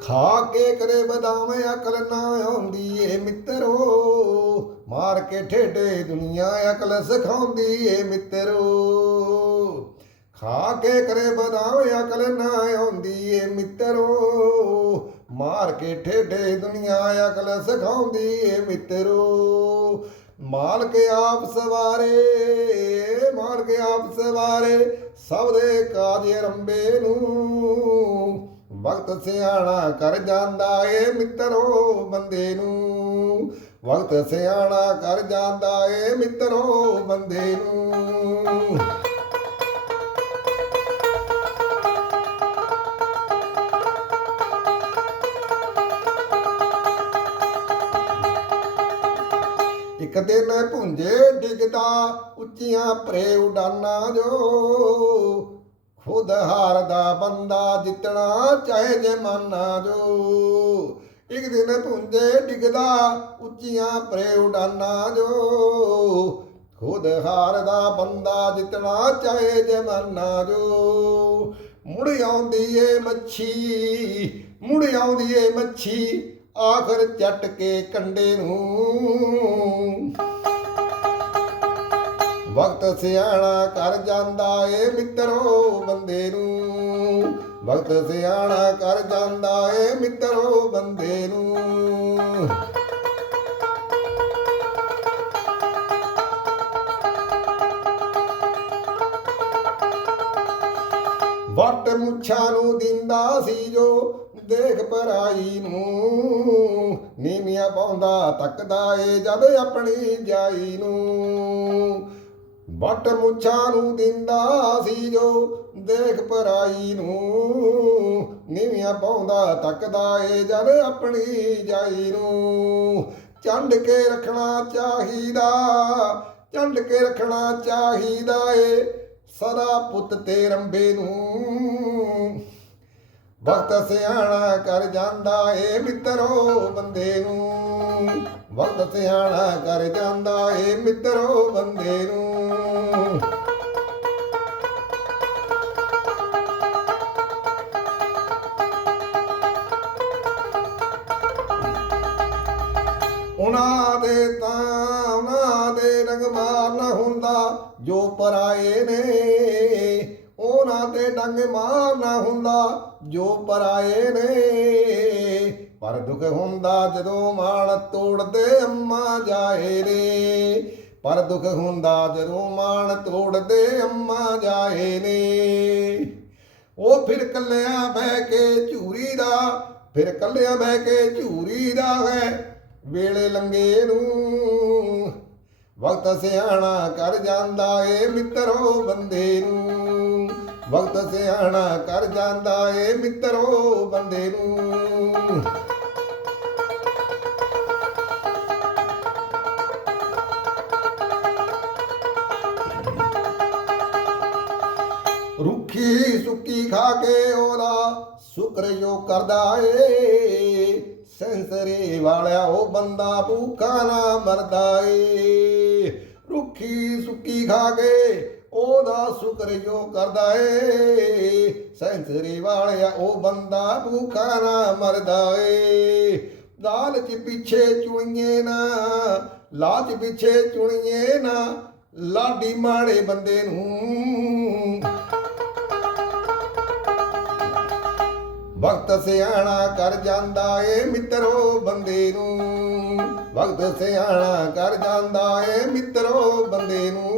ਖਾ ਕੇ ਕਰੇ ਬਦਾਮ ਅਕਲ ਨਾ ਆਉਂਦੀ ਏ ਮਿੱਤਰੋ। ਮਾਰ ਕੇ ਠੇਡੇ ਦੁਨੀਆ ਅਕਲ ਸਿਖਾਉਂਦੀ ਏ ਮਿੱਤਰੋ। ਖਾ ਕੇ ਕਰੇ ਬਦਾਮ ਕੇ ਠੇਡੇ ਦੁਨੀਆ ਅਕਲ ਸਿਖਾਉਂਦੀ ਏ ਮਿੱਤਰੋ। ਮਾਲਕ ਆਪ ਸਵਾਰੇ, ਮਾਲਕ ਆਪ ਸਵਾਰੇ, ਸਭ ਦੇ ਕਾਜ ਰੰਬੇ ਨੂੰ ਵਕਤ ਸਿਆਣਾ ਕਰ ਜਾਂਦਾ ਏ ਮਿੱਤਰੋ ਬੰਦੇ ਨੂੰ। ਵਕਤ ਸਿਆਣਾ ਕਰ ਜਾਂਦਾ ਏ ਮਿੱਤਰੋ ਬੰਦੇ ਨੂੰ। ਇੱਕ ਦਿਨ ਭੁੰਜੇ ਡਿੱਗਦਾ, ਉੱਚੀਆਂ ਭਰੇ ਉਡਾਨਾਂ ਜੋ ਖੁਦ ਹਾਰਦਾ ਬੰਦਾ ਜਿੱਤਣਾ ਚਾਹੇ ਜਮਾਨਾ ਜੋ। ਇੱਕ ਦਿਨ ਭੁੰਜੇ ਡਿੱਗਦਾ, ਉੱਚੀਆਂ ਭਰੇ ਉਡਾਨਾਂ ਜੋ ਖੁਦ ਹਾਰਦਾ ਬੰਦਾ ਜਿੱਤਣਾ ਚਾਹੇ ਜਮਾਨਾ ਜੋ। ਮੁੜ ਆਉਂਦੀ ਏ ਮੱਛੀ, ਮੁੜ ਆਉਂਦੀ ਏ ਮੱਛੀ, ਆਖਰ ਚੱਟ ਕੇ ਕੰਡੇ ਨੂੰ ਵਕਤ ਸਿਆਣਾ ਕਰ ਜਾਂਦਾ ਏ ਮਿੱਤਰੋ ਬੰਦੇ ਨੂੰ। ਵਕਤ ਸਿਆਣਾ ਕਰ ਜਾਂਦਾ ਏ ਮਿੱਤਰੋ ਬੰਦੇ ਨੂੰ। ਵੱਟ ਮੁੱਛਾਂ ਨੂੰ ਦਿੰਦਾ ਸੀ ਜੋ, ਦੇਖ ਪਰਾਈ ਨੂੰ। ਨੀਵੀਆਂ ਪਾਉਂਦਾ ਤੱਕਦਾ ਏ ਜਦ ਆਪਣੀ ਜਾਈ ਨੂੰ। ਵੱਟ ਮੁੱਛਾਂ ਨੂੰ ਦਿੰਦਾ ਸੀ ਜੋ ਦੇਖ ਪਰਾਈ ਨੂੰ। ਨੀਵੀਆਂ ਪਾਉਂਦਾ, ਤੱਕਦਾ ਏ ਜਦ ਆਪਣੀ ਜਾਈ ਨੂੰ। ਚੰਡ ਕੇ ਰੱਖਣਾ ਚਾਹੀਦਾ, ਚੰਡ ਕੇ ਰੱਖਣਾ ਚਾਹੀਦਾ ਏ ਸਦਾ ਪੁੱਤ ਤੇ ਰੰਬੇ ਨੂੰ। ਵਕਤ ਸਿਆਣਾ ਕਰ ਜਾਂਦਾ ਏ ਮਿੱਤਰੋ, ਬੰਦੇ ਵੱਧ ਸਿਆਣਾ ਕਰ ਜਾਂਦਾ ਏ ਮਿੱਤਰੋ ਬੰਦੇ ਨੂੰ। ਉਹਨਾਂ ਦੇ ਤਾਂ, ਉਹਨਾਂ ਦੇ ਰੰਗ ਮਾਰਨਾ ਹੁੰਦਾ, ਜੋ ਪਰਾਏ ਨੇ। ਉਹਨਾਂ ਤੇ ਡੰਗ ਮਾਰਨਾ ਹੁੰਦਾ, ਜੋ ਪਰਾਏ ਨੇ। ਪਰ ਦੁੱਖ ਹੁੰਦਾ ਜਦੋਂ ਮਾਣ ਤੋੜਦੇ ਅੰਮਾ ਜਾਏ ਨੇ ਪਰ ਦੁੱਖ ਹੁੰਦਾ ਜਦੋਂ ਮਾਣ ਤੋੜਦੇ ਅੰਮਾ ਜਾਏ ਨੇ ਉਹ ਫਿਰ ਕੱਲਿਆਂ ਬਹਿ ਕੇ ਝੂਰੀ ਦਾ, ਫਿਰ ਕੱਲਿਆਂ ਬਹਿ ਕੇ ਝੂਰੀ ਦਾ ਹੈ ਵੇਲੇ ਲੰਗੇ ਨੂੰ। ਵਕਤ ਸਿਆਣਾ ਕਰ ਜਾਂਦਾ ਏ ਮਿੱਤਰੋ ਬੰਦੇ ਨੂੰ। ਵਕਤ ਸਿਆਣਾ ਕਰ ਜਾਂਦਾ ਏ ਮਿੱਤਰੋ ਬੰਦੇ ਨੂੰ। ਰੁੱਖੀ ਸੁੱਕੀ ਖਾ ਕੇ ਉਹਦਾ ਸ਼ੁਕਰ ਜੋ ਕਰਦਾ ਏ। ਸੰਸਰੇ ਵਾਲਿਆ ਉਹ ਬੰਦਾ ਭੂਖਾ ਨਾ ਮਰਦਾ ਏ। ਰੁੱਖੀ ਸੁੱਕੀ ਖਾ ਕੇ ਉਹਦਾ ਸ਼ੁਕਰ ਜੋ ਕਰਦਾ ਏ। ਸੰਸਰੇ ਵਾਲਿਆ ਉਹ ਬੰਦਾ ਭੂਖਾ ਨਾ ਮਰਦਾ ਏ। ਲਾਲਚ ਪਿੱਛੇ ਚੁਣੀਏ ਨਾ, ਲਾਲਚ ਪਿੱਛੇ ਚੁਣੀਏ ਨਾ, ਲਾਡੀ ਮਾੜੇ ਬੰਦੇ ਨੂੰ ਵਕਤ ਸਿਆਣਾ ਕਰ ਜਾਂਦਾ ਏ ਮਿੱਤਰੋ ਬੰਦੇ ਨੂੰ। ਵਕਤ ਸਿਆਣਾ ਕਰ ਜਾਂਦਾ ਏ ਮਿੱਤਰੋ ਬੰਦੇ ਨੂੰ।